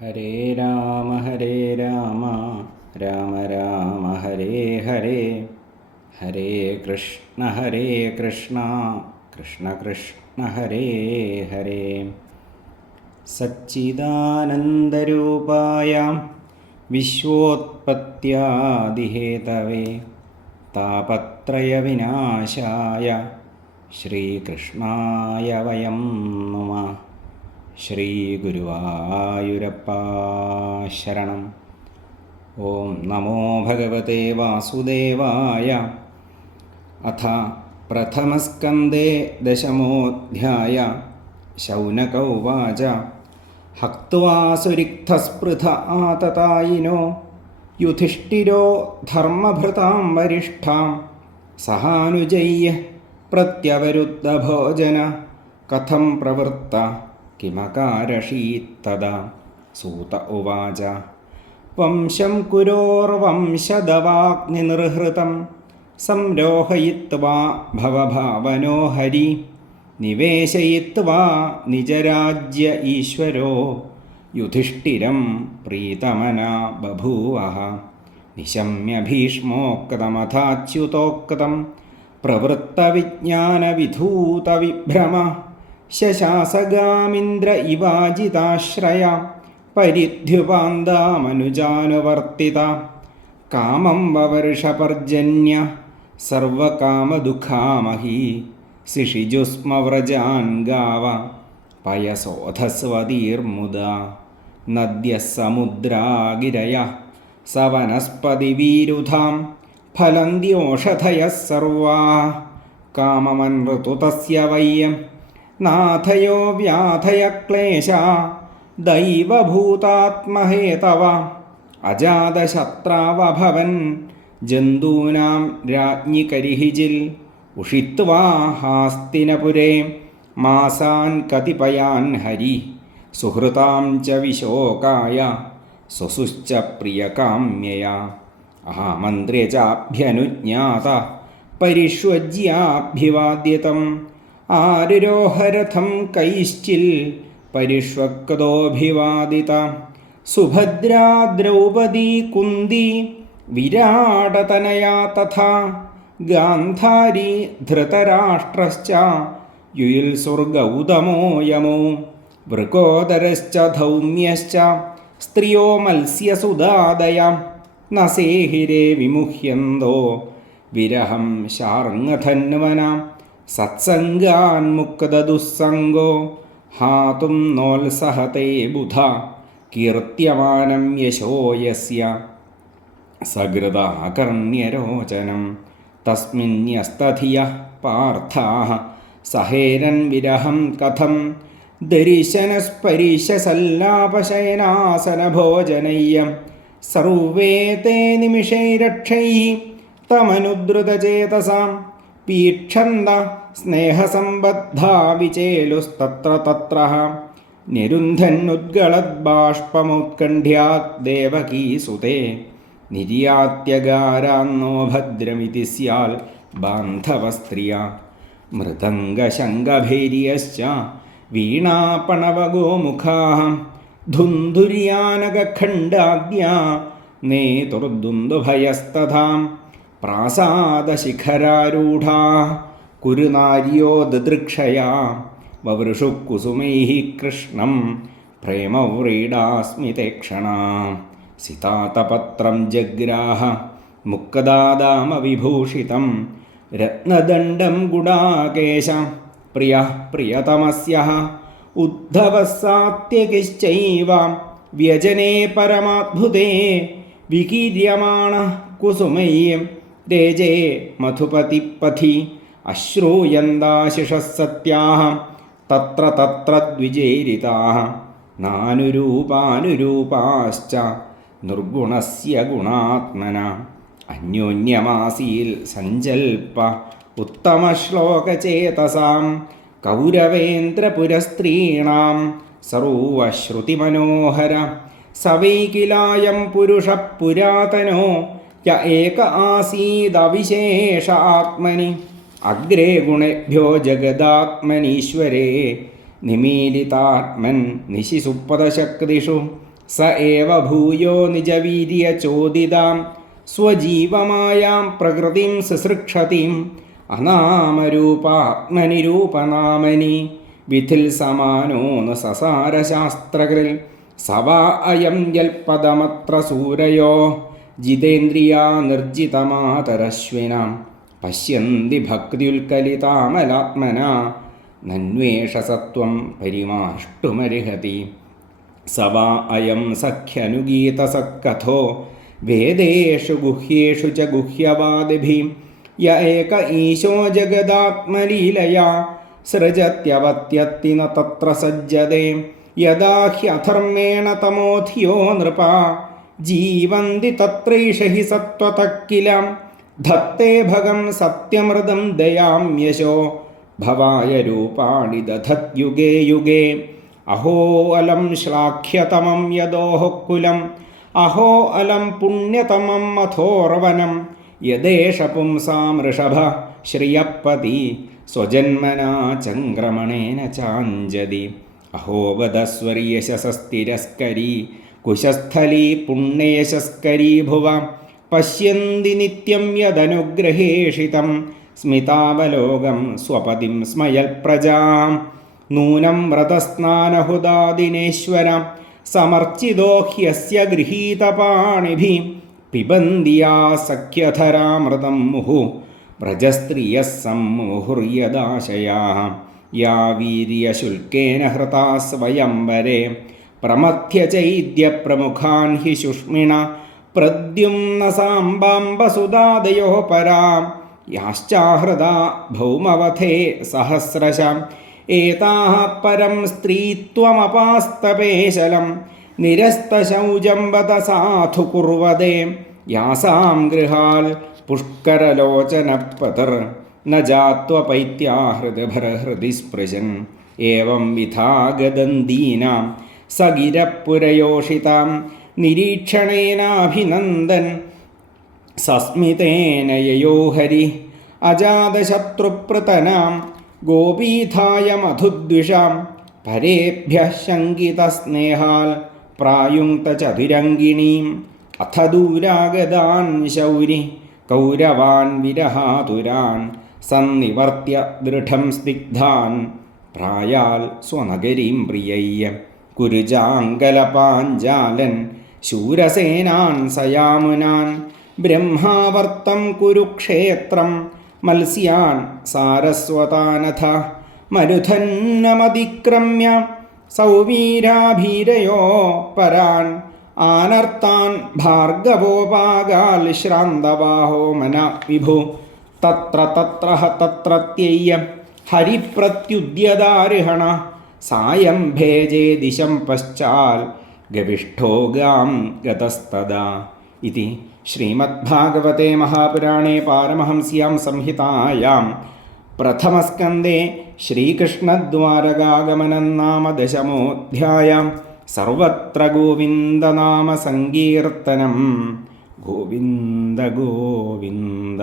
ഹരേ രാമ രാമ രാമ ഹരേ ഹരേ, ഹരേ കൃഷ്ണ കൃഷ്ണ കൃഷ്ണ ഹരേ ഹരേ. സച്ചിദാനന്ദരൂപായ വിശ്വോത്പത്യാദിഹേതവേ താപത്രയവിനാശായ ശ്രീകൃഷ്ണായ വയം നമഃ. ശ്രീ ഗുരുവായൂരപ്പ ശരണം. ഓം നമോ ഭഗവതേ വാസുദേവായ. അഥ പ്രഥമസ്കന്ധേ ദശമോऽധ്യായ. ശൗനക ഉവാച ഹക്ത്വാ സുരിക്തസ്പൃഥ ആതതായിനോ യുധിഷ്ഠിരോ ധർമ്മഭൃതാം വരിഷ്ഠാം സഹാനുജയ്യ പ്രത്യവരുദ്ധഭോജന കഥം പ്രവൃത്ത കിമകാരഷീത്തദാ. സൂത ഉവാച വംശം കുരോർവംശദവാഗ്നിനിർഹൃതം സംരോഹയിത്വാ ഭവഭാവനോ ഹരി നിവേശയിത്വാ നിജരാജ്യ ഈശ്വരോ യുധിഷ്ഠിരം പ്രീതമനാ ബഭൂവഃ. നിശമ്യ ഭീഷ്മോക്തമഥാച്യുതോക്തം പ്രവൃത്തവിജ്ഞാനവിധൂതവിഭ്രമ ശശാസഗാമിന്ദ്ര ഇവാജിതാശ്രയ പരിധ്യുപാന്താമനുജാനുവർത്തിത. കാമം വവർഷപർജന്യ സർവകാമദുഃഖാമഹി സിഷിജുസ്മവ്രജാൻ ഗാവ പയസോധസ്വതീർമുദാ. നദ്യഃ സമുദ്രാ ഗിരയഃ സവനസ്പതിവീരുധാം ഫലന്ത്യോഷധയഃ സർവാഃ കാമമൻഋതു തസ്യ വയ്യം നാഥയോ വ്യാധയ ക്ലേശാ ദൈവഭൂതാത്മഹേതവ. അജാതശത്രാവഭവൻ ജന്തൂനാം രാജ്ഞി കരിഹിജിൽ ഉഷിത്വാ ഹാസ്തിനപുരേ മാസാൻ കതിപയാൻ ഹരി സുഹൃതാം ച വിശോകായ സ്വസുശ്ച പ്രിയകാമ്യയാ. അഹാമന്ത്ര്യ ചാഭ്യനുജ്ഞാത പരിഷ്വജ്യാഭിവാദ്യതം ആരുരോഹരഥം കൈശ്ചിൽ പരിഷ്വക്തോഭിവാദിത. സുഭദ്രാ ദ്രൗപദീ കുന്തി വിരാടതനയാ തഥാ ഗാന്ധാരി ധൃതരാഷ്ട്രശ്ച യുയുത്സുർഗൗതമോ യമോ വൃകോദരശ്ച ധൗമ്യശ്ച സ്ത്രിയോ മത്സ്യസുതാദയ നസേഹിരേ വിമുഹ്യന്തോ വിരഹം ശാർങ്ങധന്വനാം സത്സംഗാൻ മുക്തദുസ്സംഗോ ഹാതും നോത്സഹതേ ബുധ കീർത്യമാനം യശോ യസ്യ സകൃതാകർണ്യരോചനം തസ്മിന്യസ്തധിയഃ പാർത്ഥാഃ സഹേരൻ വിരഹം കഥം ദരിശനസ്പരിശസല്ലാപശയനാസനഭോജനയ്യം സർവേ തേ നിമിഷൈരക്ഷൈഃ തമനുദ്രുതചേതസാം പീക്ഷന്ത സ്നേഹസംബദ്ധാ വിചേലുസ്തത്ര തത്ര നിരുന്ധന്നുദ്ഗളദ്ബാഷ്പമുത്കണ്ഠ്യാത് ദേവകീസുതേ നിര്യാത്യകാരാന്നോ ഭദ്രമിതി സ്യാൽ ബാന്ധവസ്ത്രിയ മൃദംഗശംഖഭേര്യശ്ച വീണാപണവഗോമുഖാഃ ധുന്ധുര്യാനകഖണ്ഡാദ്യാ നേതുർദുന്ദുഭയസ്തഥാ പ്രാസാദശിഖരാരൂഢാഃ കുരുനാര്യോ ദദൃക്ഷയാ വവൃഷു കുസുമൈഃ കൃഷ്ണം പ്രേമവ്രീഡാസ്മിതേക്ഷണാം. സിതാതപത്രം ജഗ്രാഹ മുക്തദാദാമവിഭൂഷിതം രത്നദണ്ഡം ഗുഡാകേശ പ്രിയഃ പ്രിയതമസ്യഃ ഉദ്ധവഃ സാത്യകിശ്ചൈവ വ്യജനേ പരമാദ്ഭുതേ വികീര്യമാണഃ കുസുമൈഃ രേജേ മധുപതിപഥി അശ്രൂയന്താശിഷഃ സത്യാഃ തത്ര തത്ര ദ്വിജേരിതാഃ നാനുരൂപാനുരൂപാശ്ച നിർഗുണസ്യ ഗുണാത്മന അന്യോന്യമാസീൽ സഞ്ചൽപ്പ ഉത്തമശ്ലോകചേതസാം കൗരവേന്ദ്രപുരസ്ത്രീണാം സർവശ്രുതിമനോഹര സവൈകിലായം പുരുഷഃ പുരാതനോ യ ഏക ആസീദവിശേഷ ആത്മനി അഗ്രേ ഗുണേഭ്യോ ജഗദാത്മനീശ്വരേ നിമീലിതാത്മൻ നിശിസുപ്പദശക്തിഷു സ ഏവ ഭൂയോ നിജവീര്യചോദിതാം സ്വജീവമായാം പ്രകൃതിം സൃസൃക്ഷതിം അനാമരൂപാത്മനിരൂപനാമനി വിധിൽ സമാനോ ന സസാരശാസ്ത്രകൃൽ സവാ അയം യൽപദമത്ര സൂരയോ ജിതേന്ദ്രിയാ നിർജിതമാതരശ്വിനാം പശ്യന്തി ഭക്തിയുൽക്കലിതാമലാത്മന നന്വേഷസത്വം പരിമാർഷ്ടുമർഹതി സവാ അയം സഖ്യനുഗീതസത്കഥോ വേദേഷു ഗുഹ്യേഷു ച ഗുഹ്യവാദിഭിः യ ഏക ഈശോ ജഗദാത്മലീലയാ സൃജത്യവത്യത്തി ന തത്ര സജ്ജതേ യദാ ഹ്യധർമ്മേണ തമോധിയോ നൃപാ ജീവന്തി തത്രൈഷ ഹി സത്വതഃ കില ധത്തേ ഭഗം സത്യമൃതം ദയാം യശോ ഭവായ രൂപാണി ദധത്യുഗേ യുഗേ അഹോ അലം ശ്ലാഘ്യതമം യദോഹകുലം അഹോ അലം പുണ്യതമം മഥോർവനം യദേശ പുംസാം ഋഷഭ ശ്രിയപ്പതി സ്വജന്മനാ ചംക്രമണേന ചാഞ്ജതി അഹോ വദസ്വർയശസസ്തിരസ്കരീ കുശസ്ഥലീ പുണ്യയശസ്കരീ ഭുവ പശ്യന്തി നിത്യം യദനുഗ്രഹേഷിതം സ്മിതാവലോകം സ്വപതിം സ്മയൽപ്രജാം നൂനം വ്രതസ്നാനഹുദാദിനേശ്വരം സമർച്ചിതോ ഹ്യസ്യ ഗൃഹീതപാണിഭിः പിബന്തിയാ സഖ്യധരാമൃതം മുഹു വ്രജസ്ത്രിയഃ സമ്മുഹുര്യദാശയാः യാ വീര്യശുൽക്കേന ഹൃതാ സ്വയംവരെ പ്രമഥ്യ ചൈദ്യപ്രമുഖാൻ ഹി ശുഷ്മിണ പ്രദ്യുമ്ന സാംബാംബസുതാദയോ പരാം യാശ്ചാഹൃദാ ഭൗമവധേ സഹസ്രശം ഏതാഃ പരം സ്ത്രീത്വമപാസ്തപേശലം നിരസ്തശൗചം വദ സാധു കുർവദേ യാസാം ഗൃഹാൽ പുഷ്കരലോചനപതിർ ന ജാത്വപൈത്യാഹൃദഭരഹൃദി സ്പൃശൻ ഏവം വിധാഗദന്തീനാം സഗിരപുരയോഷിതാം നിരീക്ഷണേനാഭിനന്ദൻ സസ്മിതേന യയോ ഹരി അജാതശത്രുപ്രതനാം ഗോപീധായ മധുദ്വിഷാം പരേഭ്യഃ ശങ്കിതസ്നേഹാൽ പ്രായുങ്ക്ത ചതുരംഗിണീം അഥ ദൂരാഗതാൻ ശൗരി കൗരവാൻ വിരഹാതുരാൻ സന്നിവർത്തിയ ദൃഢം സ്നിഗ്ധാൻ പ്രായാൽ സ്വനഗരീം പ്രിയയ്യ കുരുജാങ്കലപാഞ്ചാലൻ ശൂരസേനാൻ സയാമുനാൻ ബ്രഹ്മാവർത്തം കുരുക്ഷേത്രം മത്സ്യാൻ സാരസ്വതാനഥ മരുധന്നമതിക്രമ്യ സൗവീരാഭീരയോ പരാൻ ആനർത്താൻ ഭാർഗവോപാകാൽ ശ്രാന്തവാഹോ മന വിഭു തത്ര തത്ര തത്രത്യയ്യ ഹരിപ്രത്യുദ്യതാരിഹണ സായം ഭേജേ ദിശം പശ്ചാൽ ഗവിഷ്ഠോ ഗാം ഗതസ്തദാ ഇതി ശ്രീമദ്ഭാഗവതേ മഹാപുരാണേ പാരമഹംസ്യാം സംഹിതായാം പ്രഥമസ്കന്ധേ ശ്രീകൃഷ്ണദ്വാരകാഗമനം നാമ ദശമോധ്യായം സർവത്ര ഗോവിന്ദനാമ സങ്കീർത്തനം ഗോവിന്ദ ഗോവിന്ദ.